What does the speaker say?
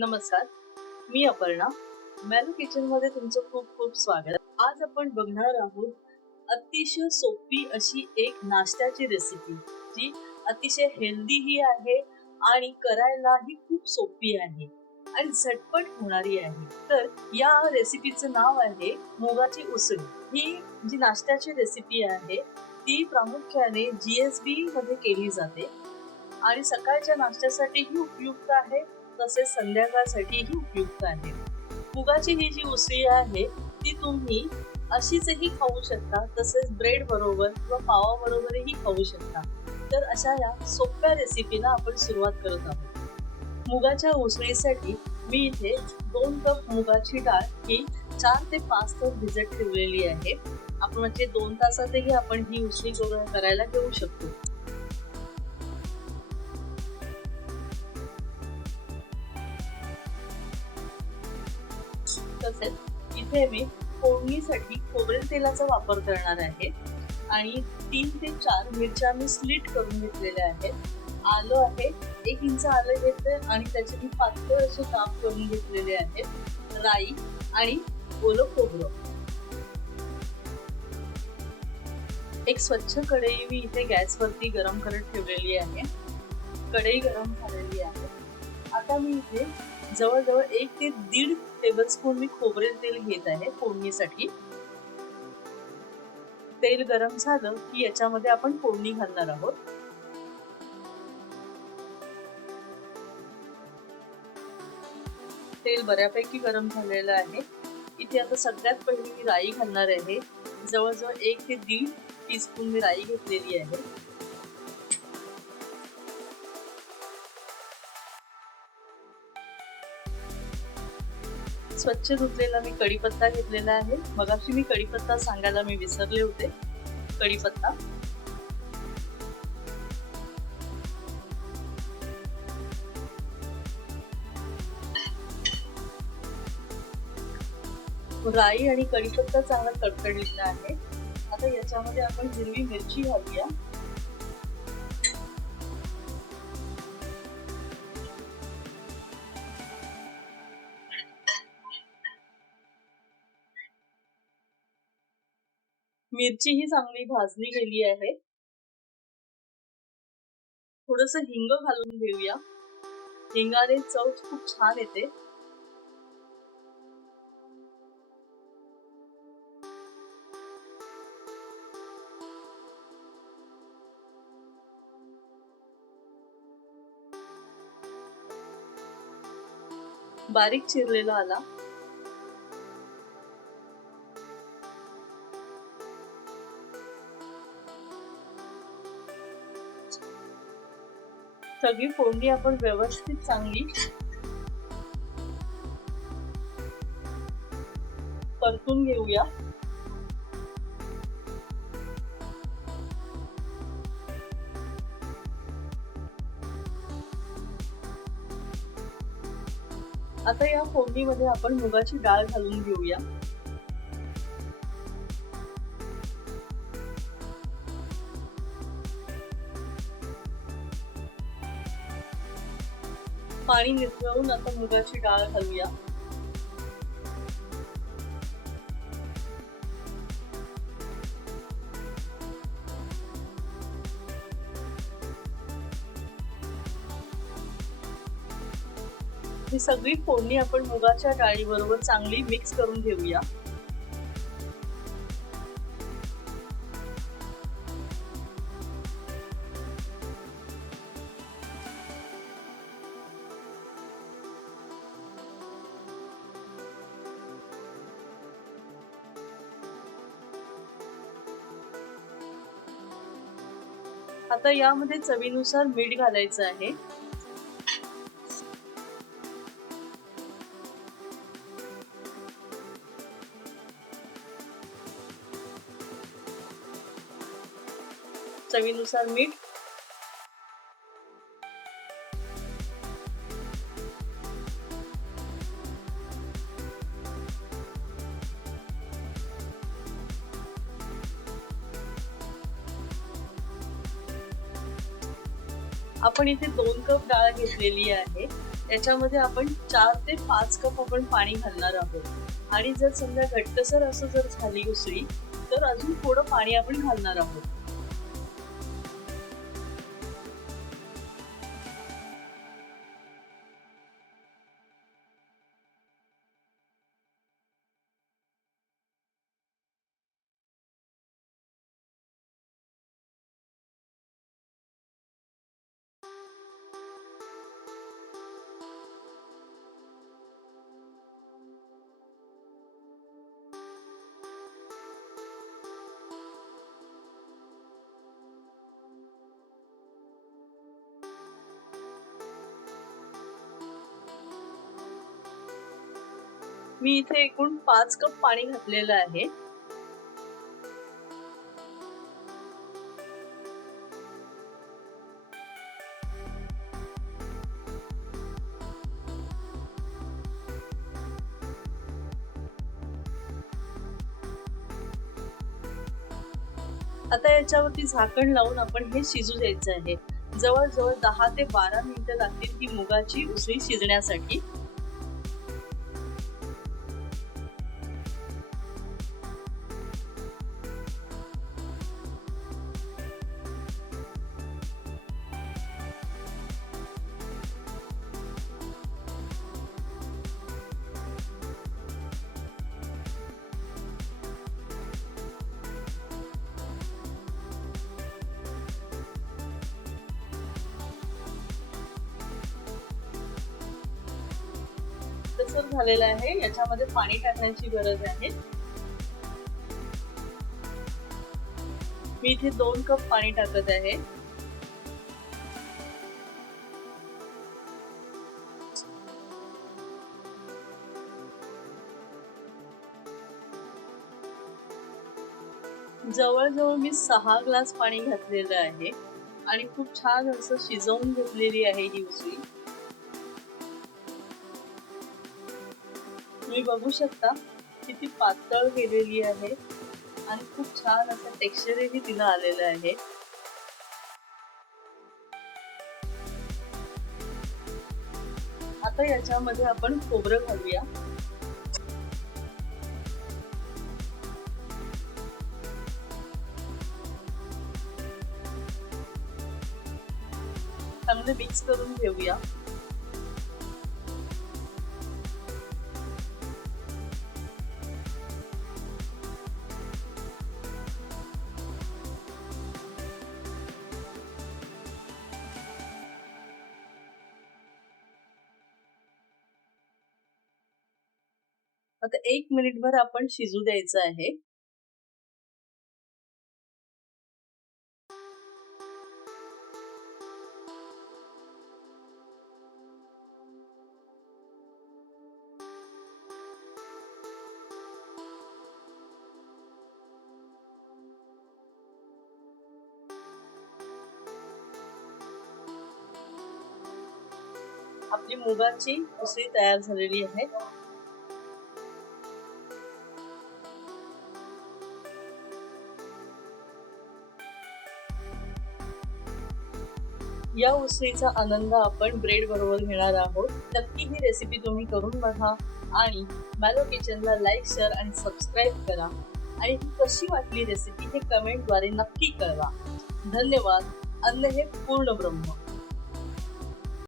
नमस्कार, मी Aparna. Mallow kitchen मध्ये तुमचं खूप खूप स्वागत. आज आपण बघणार आहोत अतिशय सोपी अशी एक नाश्त्याची रेसिपी, जी अतिशय हेल्दीही आहे आणि करायलाही खूप सोपी आहे आणि झटपट होणारी आहे. तर या रेसिपीचं नाव आहे मुगाची उसळ. ही जी नाश्त्याची रेसिपी आहे ती प्रामुख्याने GSB मध्ये केली जाते आणि सकाळच्या नाश्त्यासाठीही उपयुक्त आहे, तसेच संध्याकाळसाठीही उपयुक्त आहे. मुगाची ही जी उसळी आहे ती तुम्ही अशीचही खाऊ शकता, तसेच ब्रेड बरोबर किंवा पावाबरोबरही खाऊ शकता. तर अशा या सोप्या रेसिपीला आपण सुरुवात करत आहोत. मुगाच्या उसळीसाठी मी इथे 2 कप मुगाची डाळ ही 4 ते 5 तास भिजत ठेवलेली आहे. आपण म्हणजे 2 तासातही आपण ही उसळी करायला घेऊ शकतो. तसेच इथे मी फोडणीसाठी खोबरेल तेलाचा वापर करणार आहे आणि 3 ते 4 मिरच्या मी स्लिट करून घेतलेल्या आहेत. आलं आहे, 1 इंच आलं घेतलंय आणि त्याचे मी पातळ असे काप करून घेतलेले आहेत. राई आणि ओलं खोबरं. एक स्वच्छ कढई मी इथे गॅसवरती गरम करत ठेवलेली आहे. कढई गरम झालेली आहे. आता मी इथे जवळजवळ 1 ते 1.5 टेबलस्पून मी खोबरेल तेल घेत आहे फोडणीसाठी. तेल गरम झालं की याच्यामध्ये आपण फोडणी घालणार आहोत. तेल बऱ्यापैकी गरम झालेलं आहे. इथे आता सगळ्यात पहिली मी राई घालणार आहे. जवळजवळ 1 ते 1.5 टीस्पून मी राई घेतलेली आहे. स्वच्छ धुतलेला मी कढीपत्ता घेतलेला आहे. मगाशी मी कढीपत्ता सांगायला मी विसरले होते. कढीपत्ता, राई आणि कढीपत्ता चांगला कडकडलेला आहे. आता याच्यामध्ये आपण हिरवी मिरची घालूया. मिरची ही चांगली भाजली गेली आहे. थोडंसं हिंग घालून घेऊया. हिंगाने चव खूप छान येते. बारीक चिरलेला आला, सगळी फोडणी आपण व्यवस्थित चांगली परतून घेऊया. आता या फोडणीमध्ये आपण मुगाची डाळ घालून घेऊया. पाणी निथळून आता मुगाची डाळ घालूया. ही सगळी फोडणी आपण मुगाच्या डाळी बरोबर चांगली मिक्स करून घेऊया. आता यामध्ये चवीनुसार मीठ घालायचं आहे. चवीनुसार मीठ. आपण इथे 2 कप डाळ घेतलेली आहे. याच्यामध्ये आपण 4 ते 5 कप आपण पाणी घालणार आहोत आणि जर समजा घट्टसर असं जर झाली उसळी तर अजून थोडं पाणी आपण घालणार आहोत. मी इथे एकूण 5 कप पाणी घातलेलं आहे. आता याच्यावरती झाकण लावून आपण हे शिजू द्यायचं आहे. जवळजवळ 10 ते 12 मिनिटं लागतील ही मुगाची उसळी शिजण्यासाठी. तसं झालेलं आहे. याच्यामध्ये पाणी टाकण्याची गरज आहे. मी इथे 2 कप पाणी टाकत आहे. जवळजवळ मी 6 ग्लास पाणी घातलेलं आहे आणि खूप छान असं शिजवून घेतलेली आहे ही उसळी. तुम्ही बघू शकता किती पातळ केलेली आहे आणि खूप छान असं टेक्स्चरही तिला आलेलं आहे. आता याच्यामध्ये आपण खोबरं घालूया. चांगलं मिक्स करून घेऊया. आता 1 मिनिटभर आपण शिजू द्यायचं आहे. आपली मुगाची उसळी तयार झालेली आहे. या उसळीचा आनंद आपण ब्रेड बरोबर घेणार आहोत. नक्की ही रेसिपी तुम्ही करून बघा आणि मॅलो किचनला लाईक, शेअर आणि सबस्क्राईब करा आणि कशी वाटली रेसिपी हे कमेंटद्वारे नक्की कळवा. धन्यवाद. अन्न हे पूर्ण ब्रह्म.